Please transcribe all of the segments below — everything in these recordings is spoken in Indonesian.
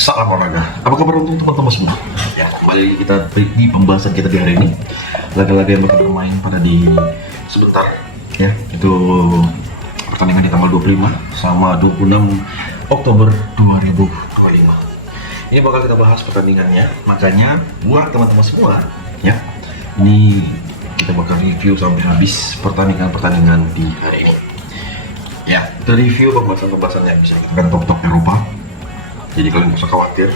Salam olahraga. Apa kabar untuk teman-teman semua? Ya, kembali kita di pembahasan kita di hari ini. Laga-laga yang bakal bermain pada di sebentar, ya, itu pertandingan di tanggal 25 sama 26 Oktober 2025. Ini bakal kita bahas pertandingannya. Makanya buat teman-teman semua, ya, ini kita bakal review sampai habis pertandingan-pertandingan di hari ini. Ya, kita review pembahasan-pembahasan yang bisa dikatakan top-top Eropa. Jadi kalian gak usah khawatir.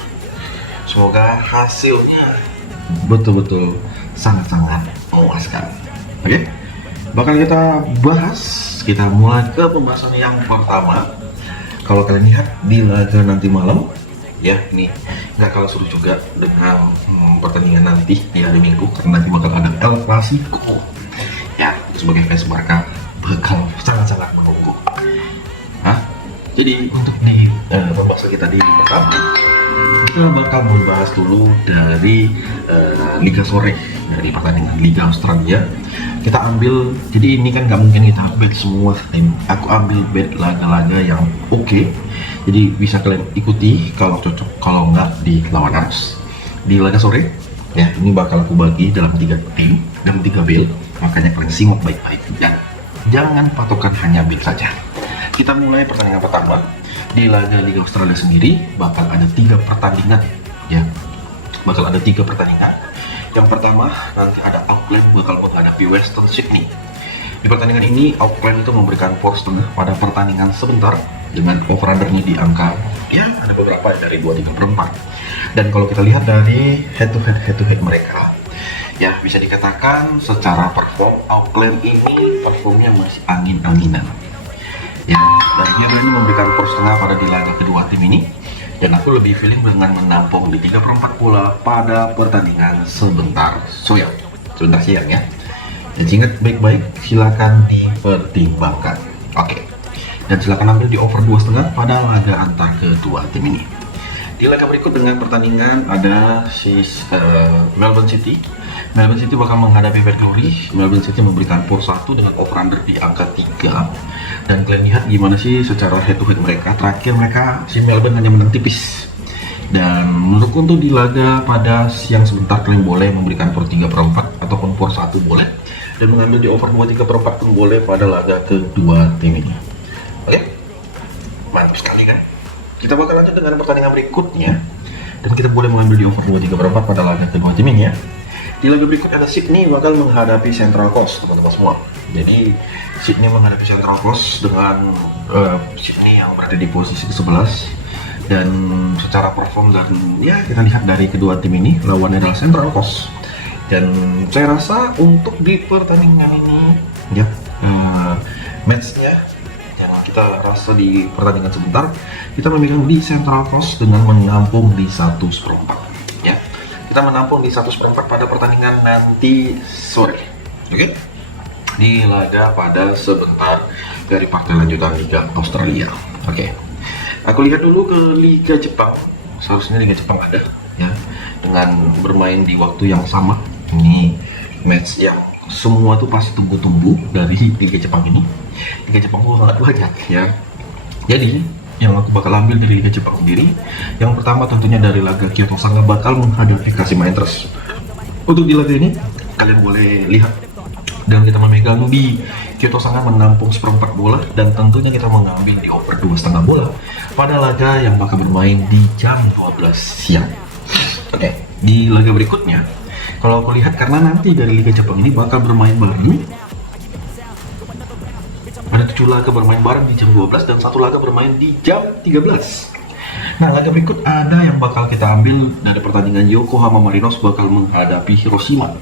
Semoga hasilnya betul-betul sangat-sangat memuaskan. Oke? Bakal kita bahas. Kita mulai ke pembahasan yang pertama. Kalau kalian lihat di laga nanti malam, ya ini nggak kalah seru juga dengan pertandingan nanti di hari Minggu, karena nanti bakal ada El Clasico. Ya, sebagai fans Barca bakal sangat-sangat menunggu. Jadi untuk di pembahasan kita di pertama, kita bakal membahas dulu dari Liga Sore, dari pertandingan Liga Australia. Kita ambil, jadi ini kan nggak mungkin kita bet semua tim. Aku ambil bet laga-laga yang oke. Jadi bisa kalian ikuti kalau cocok, kalau nggak di lawan arus. Di Liga Sore, ya ini bakal aku bagi dalam 3 tim dan 3 bet. Makanya kalian simak baik-baik dan jangan patokan hanya bet saja. Kita mulai pertandingan pertama. Di laga Liga Australia sendiri bakal ada 3 pertandingan, ya. Bakal ada 3 pertandingan. Yang pertama nanti ada Auckland bakal menghadapi Western Sydney. Di pertandingan ini Auckland itu memberikan power setengah pada pertandingan sebentar dengan over-undernya di angka, ya ada beberapa dari 2,34. Dan kalau kita lihat dari head to head mereka, ya bisa dikatakan secara perform Auckland ini performnya masih angin-anginan. Ya, dan dia berani memberikan power setengah pada di laga kedua tim ini, dan aku lebih feeling dengan menampung di 3/4 bola pada pertandingan sebentar siang ya. Dan ingat baik-baik, silakan dipertimbangkan. Oke. Dan silakan ambil di over 2,5 pada laga antar kedua tim ini. Di laga berikut dengan pertandingan ada Melbourne City. Melbourne City bakal menghadapi Perth Glory. Melbourne City memberikan power 1 dengan over under di angka 3. Dan kalian lihat gimana sih secara head to head mereka. Terakhir mereka si Melbourne hanya menang tipis. Dan menurutku untuk di laga pada siang sebentar kalian boleh memberikan power 3/4 ataupun power 1 boleh. Dan mengambil di over 2/3/4 pun boleh pada laga kedua tim ini. Oke? Mantap sekali kan? Kita bakal lanjut dengan pertandingan berikutnya. Dan kita boleh mengambil di over 2/3/4 pada laga kedua tim ini ya. Di laga berikut ada Sydney bakal menghadapi Central Coast, teman-teman semua. Jadi Sydney menghadapi Central Coast dengan Sydney yang berada di posisi ke-11. Dan secara perform dan ya kita lihat dari kedua tim ini lawannya adalah Central Coast. Dan saya rasa untuk di pertandingan ini ya matchnya yang kita rasa di pertandingan sebentar kita memegang di Central Coast dengan menampung di 1/4 ya. Kita menampung di 1/4 pada pertandingan nanti sore. Oke? Di laga pada sebentar dari partai lanjutan Liga Australia. Oke. Aku lihat dulu ke Liga Jepang. Seharusnya Liga Jepang ada ya, dengan bermain di waktu yang sama. Ini match yang semua tuh pasti tunggu-tunggu dari Liga Jepang ini. Liga Jepang tuh sangat banyak ya. Jadi yang aku bakal ambil dari Liga Jepang sendiri, yang pertama tentunya dari laga Kyoto Sanga bakal menghadapi Kashima Antlers. Untuk di laga ini kalian boleh lihat, dan kita memegang di Kyoto Sanga menampung 1/4 bola, dan tentunya kita mengambil di over 2,5 bola pada laga yang bakal bermain di jam 12 siang. Oke, di laga berikutnya kalau aku lihat, karena nanti dari Liga Jepang ini bakal bermain bareng, ada 7 laga bermain bareng di jam 12 dan 1 laga bermain di jam 13. Nah, laga berikut ada yang bakal kita ambil dari pertandingan Yokohama Marinos bakal menghadapi Hiroshima.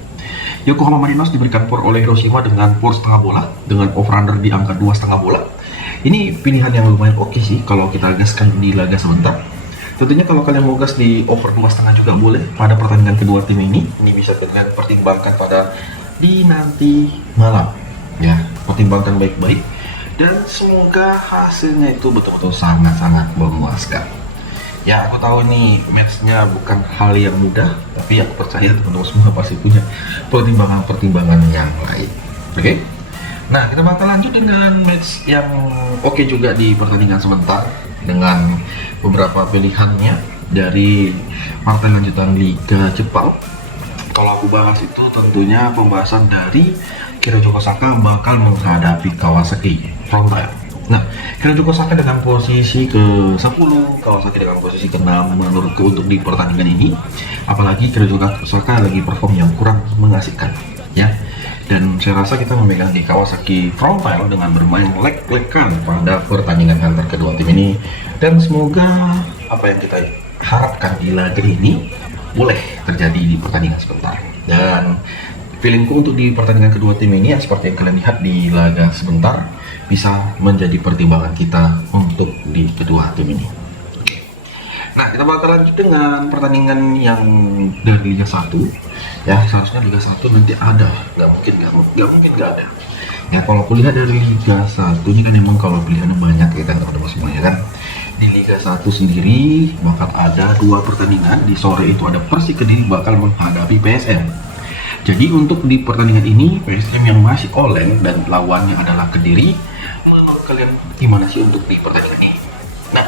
Yokohama Marinos diberikan power oleh Hiroshima dengan power setengah bola dengan over under di angka 2,5 bola. Ini pilihan yang lumayan oke sih kalau kita gaskan di laga sebentar. Tentunya kalau kalian mau gas di over 2,5 juga boleh pada pertandingan kedua tim ini. Ini bisa kalian pertimbangkan pada di nanti malam. Ya, pertimbangkan baik-baik. Dan semoga hasilnya itu betul-betul sangat-sangat memuaskan. Ya, aku tahu nih matchnya bukan hal yang mudah, tapi aku percaya teman-teman semua pasti punya pertimbangan-pertimbangan yang lain. Oke? Nah, kita bakal lanjut dengan match yang oke juga di pertandingan sebentar dengan beberapa pilihannya. dari partai lanjutan Liga Jepang. Kalau aku bahas itu tentunya pembahasan dari Kirajuku Osaka bakal menghadapi Kawasaki Frontale. Nah, Kirajuku Osaka dengan posisi ke-10, Kawasaki dengan posisi ke-6 menurutku untuk di pertandingan ini. Apalagi Kirajuku Osaka lagi perform yang kurang mengasihkan, ya. Dan saya rasa kita memegang di Kawasaki Frontale dengan bermain leg-legan pada pertandingan antar kedua tim ini. Dan semoga apa yang kita harapkan di laga ini boleh terjadi di pertandingan sebentar. Dan feelingku untuk di pertandingan kedua tim ini, seperti yang kalian lihat di laga sebentar, bisa menjadi pertimbangan kita untuk di kedua tim ini. Nah, kita bakal lanjut dengan pertandingan yang dari Liga 1. Ya, seharusnya Liga 1 nanti ada, nggak mungkin nggak ada. Ya, kalau aku lihat dari Liga 1 ini kan emang kalau pilihannya banyak ya kan teman-teman semuanya kan. Di Liga 1 sendiri bakal ada 2 pertandingan. Di sore itu ada Persik Kediri bakal menghadapi PSM. Jadi untuk di pertandingan ini PSM yang masih oleng dan lawannya adalah Kediri. Menurut kalian gimana sih untuk di pertandingan ini? Nah,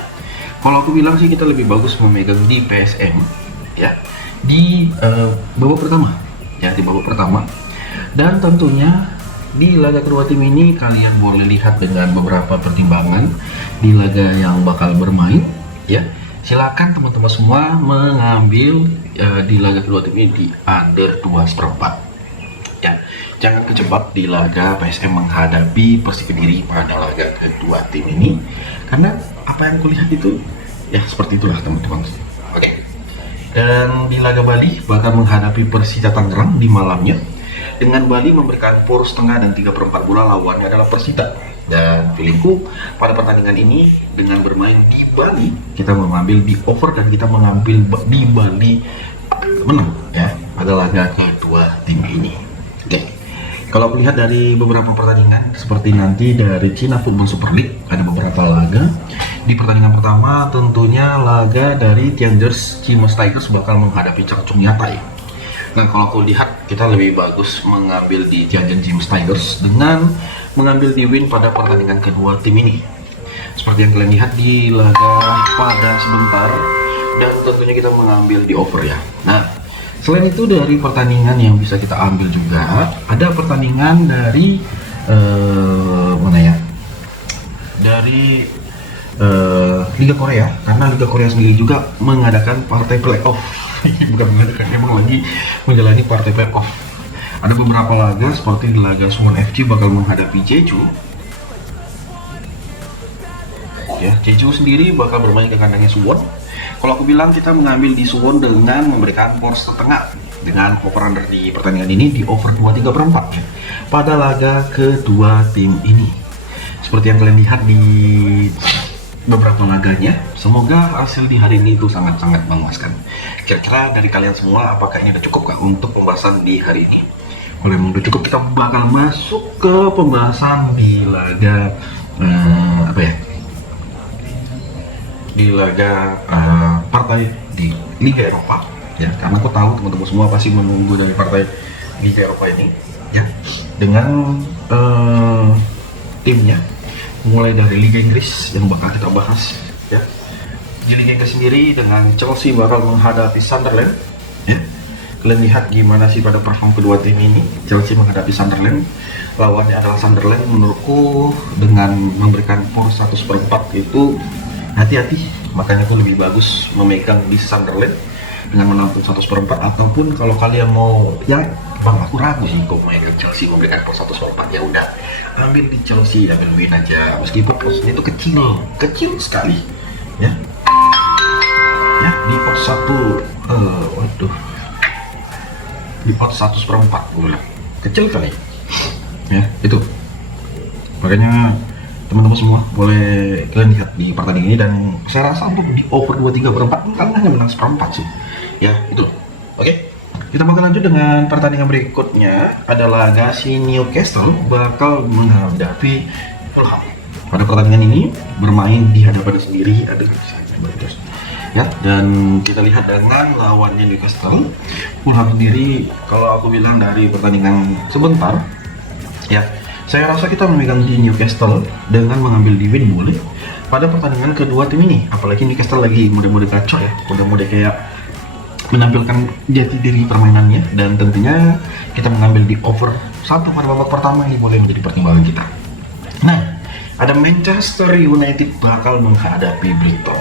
kalau aku bilang sih kita lebih bagus memegang di PSM ya di babak pertama ya, di babak pertama. Dan tentunya di laga kedua tim ini kalian boleh lihat dengan beberapa pertimbangan di laga yang bakal bermain ya. Silakan teman-teman semua mengambil di laga kedua tim ini di under 2/4 ya. Jangan kejebak di laga PSM menghadapi Persik Kediri pada laga kedua tim ini, karena apa yang kulihat itu ya seperti itulah teman-teman. Oke. Dan di laga Bali bakal menghadapi Persija Tangerang di malamnya, dengan Bali memberikan poros setengah dan 3/4 bola, lawannya adalah Persita. Dan feelingku pada pertandingan ini dengan bermain di Bali kita mengambil di over dan kita mengambil di Bali menang ya pada laga kedua tim ini. Oke. Kalau melihat dari beberapa pertandingan seperti nanti dari China Football Super League ada beberapa laga. Di pertandingan pertama tentunya laga dari Tianjers Chimes Tigers bakal menghadapi Changchun Yatai. Nah, kalau aku lihat kita lebih bagus mengambil di Tianjin Chimes Tigers dengan mengambil di win pada pertandingan kedua tim ini. Seperti yang kalian lihat di laga pada sebentar, dan tentunya kita mengambil di over ya. Nah, selain itu dari pertandingan yang bisa kita ambil juga ada pertandingan dari mana ya? Dari Liga Korea, karena Liga Korea sendiri juga mengadakan partai playoff. Bukan mengadakan, memang lagi menjalani partai playoff. Ada beberapa laga seperti di laga Suwon FC bakal menghadapi Jeju. Ya, Jeju sendiri bakal bermain ke kandangnya Suwon. Kalau aku bilang kita mengambil di Suwon dengan memberikan poros setengah dengan over-under di pertandingan ini di over 2/3/4 pada laga kedua tim ini. Seperti yang kalian lihat di beberapa laganya, semoga hasil di hari ini itu sangat-sangat memuaskan. Kira-kira dari kalian semua, apakah ini udah cukup kah untuk pembahasan di hari ini? Kalau memang udah cukup, kita bakal masuk ke pembahasan di laga apa ya? Di laga partai di Liga Eropa ya, karena aku tahu teman-teman semua pasti menunggu dari partai Liga Eropa ini ya, dengan timnya mulai dari Liga Inggris yang bakal kita bahas ya. Di Liga Inggris sendiri dengan Chelsea bakal menghadapi Sunderland ya. Kalian lihat gimana sih pada perform kedua tim ini. Chelsea menghadapi Sunderland, lawannya adalah Sunderland. Menurutku dengan memberikan poros 1/4 itu hati-hati, makanya aku lebih bagus memegang di Sunderland dengan menampung 1/4, ataupun kalau kalian mau ya bang aku ragu sih kok memegang Chelsea memberikan poros 1/4, ya udah ambil di Chelsea, ambil win aja meskipun posnya itu kecil sekali ya. Ya di odds 1/4 kecil kali ya itu. Makanya teman-teman semua boleh kalian lihat di pertandingan ini, dan saya rasa untuk di over 2/3/4 kalian hanya menang 1/4 sih ya itu. Oke, kita bakal lanjut dengan pertandingan berikutnya. Ada laga si Newcastle bakal menghadapi Fulham. Pada pertandingan ini bermain di hadapan sendiri ada ya, dan kita lihat dengan lawannya Newcastle. Fulham sendiri kalau aku bilang dari pertandingan sebentar ya, saya rasa kita memegang di Newcastle dengan mengambil di win boleh, pada pertandingan kedua tim ini, apalagi Newcastle lagi mode-mode kacau ya, mode-mode kayak menampilkan jati diri permainannya, dan tentunya kita mengambil di over 1 pada babak pertama ini boleh menjadi pertimbangan kita. Nah, ada Manchester United bakal menghadapi Brighton.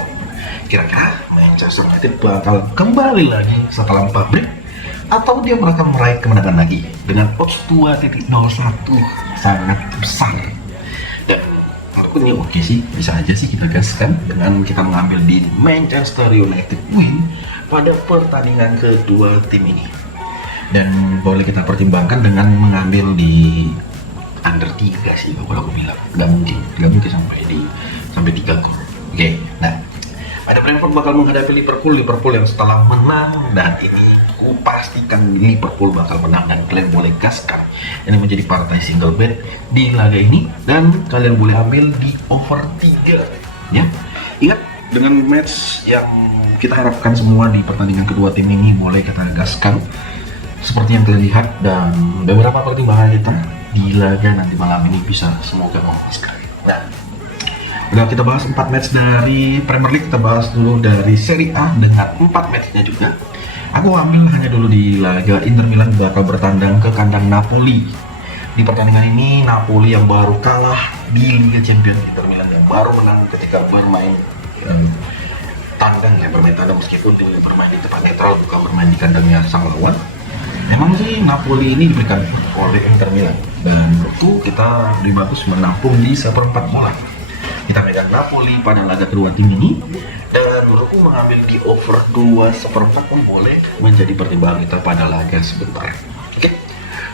Kira-kira Manchester United bakal kembali lagi setelah 4 break, atau dia bakal meraih kemenangan lagi dengan odds 2.01 sangat besar. Dan menurutku ini oke sih, bisa aja sih kita gaskan dengan kita mengambil di Manchester United win pada pertandingan kedua tim ini. Dan boleh kita pertimbangkan dengan mengambil di under 3 sih, kalau aku bilang nggak mungkin sampai 3 gol. Oke, nah ada Brentford bakal menghadapi Liverpool yang setelah menang, dan ini aku pastikan Liverpool bakal menang, dan kalian boleh gaskan ini menjadi partai single bet di laga ini, dan kalian boleh ambil di over 3 ya. Ingat, dengan match yang kita harapkan semua di pertandingan kedua tim ini boleh kita gaskan seperti yang terlihat, dan beberapa pertimbangan kita di laga nanti malam ini bisa semoga memuaskan. Nah, udah kita bahas 4 match dari Premier League, kita bahas dulu dari Serie A dengan 4 matchnya juga. Aku ambil hanya dulu di laga Inter Milan bakal bertandang ke kandang Napoli. Di pertandingan ini Napoli yang baru kalah di Liga Champions, Inter Milan yang baru menang ketika bermain tandang ya, bermain tandang meskipun bermain di tempat netral, bukan bermain di kandangnya sang lawan. Memang sih Napoli ini diberikan oleh Inter Milan, dan itu kita lebih bagus menampung di seperempat bola. Kita megang Napoli pada laga kedua tim ini, dan menurutku mengambil di over 2/4 pun boleh menjadi pertimbangan kita pada laga sebentar. Oke,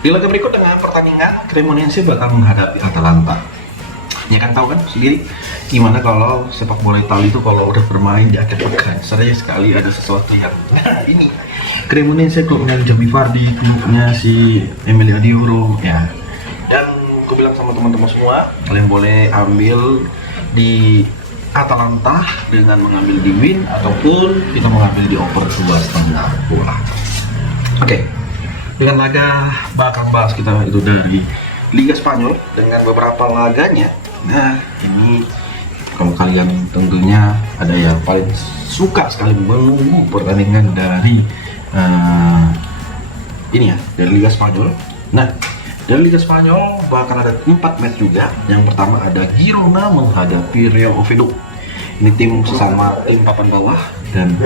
di laga berikut dengan pertandingan Cremonese bakal menghadapi Atalanta. Ya kan, tahu kan sendiri gimana kalau sepak bola Italia itu kalau udah bermain di akhir pekan sering sekali ada sesuatu yang ini. Cremonese klubnya Jamie Vardy, klubnya si Emilio Diuro ya. Dan aku bilang sama teman-teman semua, kalian boleh ambil di Atalanta dengan mengambil di win, ataupun kita mengambil di over 2,5 bola. Oke, dengan laga bakal bahas kita itu dari Liga Spanyol dengan beberapa laganya. Nah, ini kalau kalian tentunya ada yang paling suka sekali menunggu pertandingan dari ini ya, dari Liga Spanyol. Nah, dari Liga Spanyol bakal ada 4 match juga. Yang pertama ada Girona menghadapi Real Oviedo. Ini tim sesama tim papan bawah, dan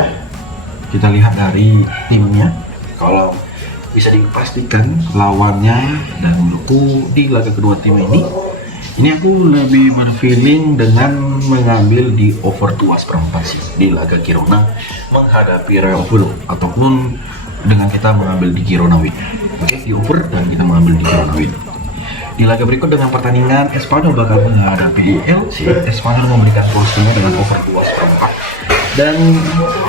kita lihat dari timnya kalau bisa dipastikan lawannya, dan menurutku di laga kedua tim ini aku lebih berfeeling dengan mengambil di over 2/4 sih di laga Girona menghadapi Real Oviedo, ataupun dengan kita mengambil di Girona win. Oke, di over dan kita mengambil di Girona win. Di laga berikut dengan pertandingan Espanyol bakal menghadapi Elche. Espanyol memberikan porsinya dengan over 2/4, dan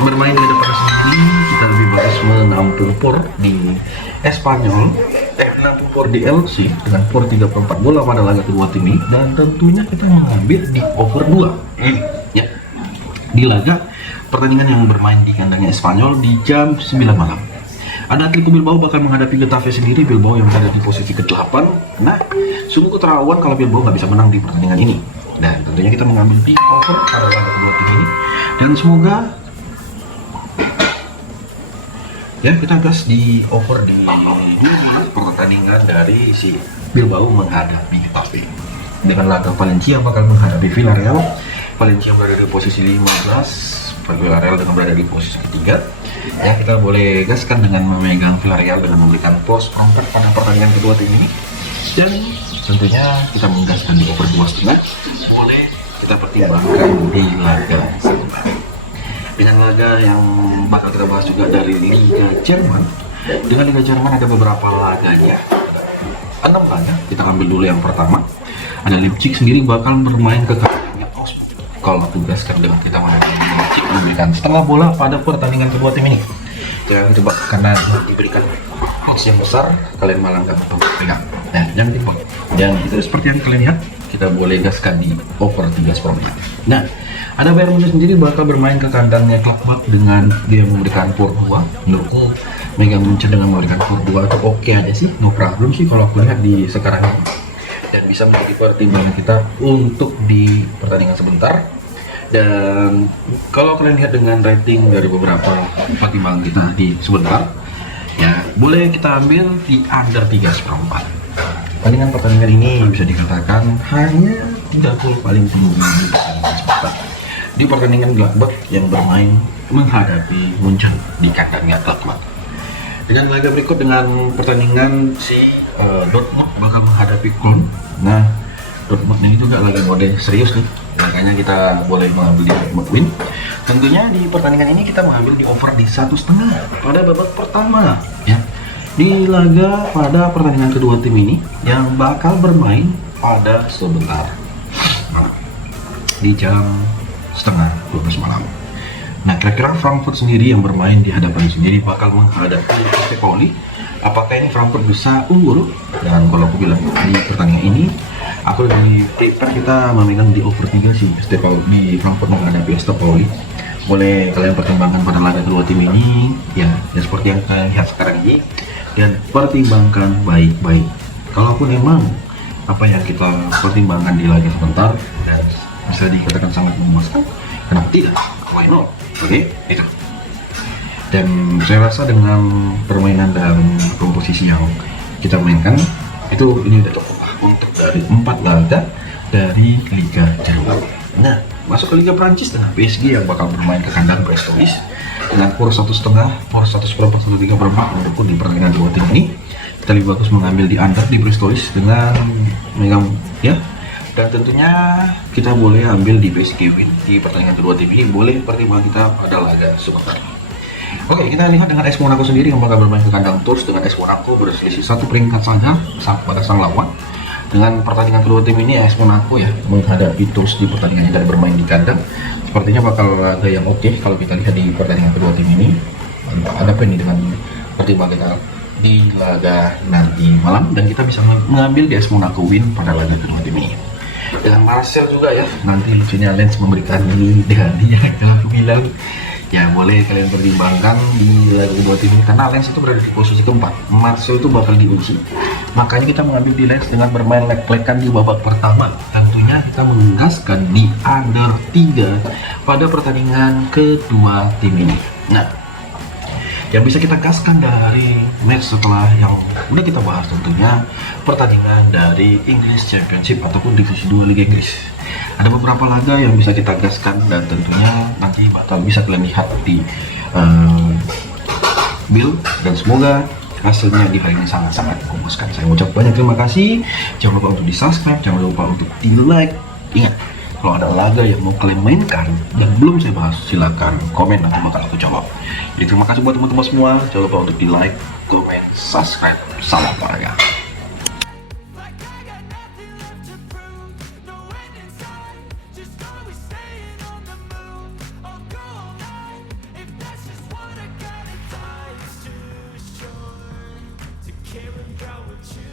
bermain di depan sendiri kita lebih bagus menampung por di Espanyol, menampung por di Elche dengan por 3/4 bola pada laga kedua tim ini, dan tentunya kita mengambil di over 2 ya di laga pertandingan yang bermain di kandangnya Espanyol di jam 9 malam. Ada Atletico Bilbao bakal menghadapi Getafe sendiri, Bilbao yang berada di posisi ke-8. Nah, sungguh keterlaluan kalau Bilbao nggak bisa menang di pertandingan ini. Dan tentunya kita mengambil di over pada laga kedua tim ini. Dan semoga ya kita gas di over di pertandingan dari si Bilbao menghadapi Getafe. Dengan laga Valencia bakal menghadapi Villarreal. Valencia berada di posisi 15, Villarreal dengan berada di posisi ketiga. Ya, kita boleh gaskan dengan memegang Villarreal dengan memberikan plus 4 pada pertandingan kedua tim ini, dan tentunya kita menggaskan di over 2,5. Boleh kita pertimbangkan di laga sebelah. Dengan laga yang bakal kita bahas juga dari Liga Jerman. Dengan Liga Jerman ada beberapa laganya, 6 laga. Kita ambil dulu yang pertama. Ada Leipzig sendiri bakal bermain ke kandangnya Augsburg. Kalau tugaskan dengan kita memberikan setengah bola pada pertandingan kedua tim ini. Jangan coba karena diberikan odds yang besar, kalian malah nggak pegang. Nah, jangan tipu. Dan itu seperti yang kalian lihat, kita boleh gaskan di over 3,5. Nah, ada Bayern Munich sendiri bakal bermain ke kandangnya Gladbach dengan dia memberikan por 2. Menurutku Megang Munchen dengan memberikan por 2 itu oke aja sih, no problem sih kalau aku lihat di sekarang ini. Dan bisa menjadi pertimbangan kita untuk di pertandingan sebentar Dan kalau kalian lihat dengan rating dari beberapa pertimbangan kita di sebentar, ya boleh kita ambil di under 3/4. Pertandingan ini bisa dikatakan hanya 30 paling tinggi di pertandingan sebentar. Di pertandingan Gladbach yang bermain menghadapi Munchen di kandangnya Gladbach. Dengan laga berikut dengan pertandingan si Dortmund bakal menghadapi Köln. Nah, Dortmund ini juga lagi mode serius nih, makanya kita boleh mengambil di Dortmund win. Tentunya di pertandingan ini kita mengambil di over di 1,5 pada babak pertama ya. Di laga pada pertandingan kedua tim ini yang bakal bermain pada sebentar. Nah, di jam setengah 12 malam. Nah, kira-kira Frankfurt sendiri yang bermain di hadapan sendiri bakal menghadapi St. Pauli. Apakah ini Frankfurt bisa unggul? Dan kalau aku bilang di pertandingan ini, aku lebih prefer kita memegang di over 3 sih. St. Pauli di Frankfurt menghadapi St. Pauli. Boleh kalian pertimbangkan pada laga kedua tim ini, ya seperti yang kalian lihat sekarang ini, dan pertimbangkan baik-baik. Kalaupun emang apa yang kita pertimbangkan di laga sebentar dan bisa dikatakan sangat memuaskan, kenapa tidak? Why not? Oke, itu. Dan saya rasa dengan permainan dan komposisi yang kita mainkan itu ini udah cukup untuk dari 4 laga dari Liga Jerman. Nah, masuk ke Liga Prancis dengan PSG yang bakal bermain ke kandang Brestois dengan skor 1,5, skor 1/4, 1/3/4 menurutku di pertandingan dua tim ini kita lebih bagus mengambil di under di Brestois dengan megang ya. Dan tentunya kita boleh ambil di PSG win di pertandingan kedua tim ini, boleh pertimbangan kita pada laga sebentar. Oke, kita lihat dengan AS Monaco sendiri yang bakal bermain ke kandang Tours dengan AS Monaco berselisih 1 peringkat saja pada sang lawan. Dengan pertandingan kedua tim ini AS Monaco ya menghadapi Tours di pertandingan dan bermain di kandang. Sepertinya bakal laga yang oke kalau kita lihat di pertandingan kedua tim ini. Ada apa ini dengan pertimbangan kita di laga nanti malam, dan kita bisa mengambil di AS Monaco win pada laga kedua tim ini. Dengan Marcel juga ya, nanti lucunya Lens memberikan ini dengan dia kalau aku bilang ya boleh kalian pertimbangkan di laga kedua tim ini karena Lens itu berada di posisi keempat, Marcel itu bakal diuji, makanya kita mengambil di Lens dengan bermain lek-lekan di babak pertama. Tentunya kita menggaskan di under 3 pada pertandingan kedua tim ini. Nah, yang bisa kita gaskan dari match setelah yang udah kita bahas tentunya pertandingan dari English Championship ataupun Divisi 2 Liga Inggris. Ada beberapa laga yang bisa kita gaskan dan tentunya nanti bakal bisa kalian lihat di Bill, dan semoga hasilnya di hari ini sangat-sangat memuaskan. Saya ucap banyak terima kasih. Jangan lupa untuk di subscribe, jangan lupa untuk di like. Ingat, kalau ada laga yang mau kalian mainkan yang belum saya bahas, silakan komen, nanti bakal aku jawab. Jadi terima kasih buat teman-teman semua. Jangan lupa untuk di like, komen, subscribe. Salam olahraga. Caring about what you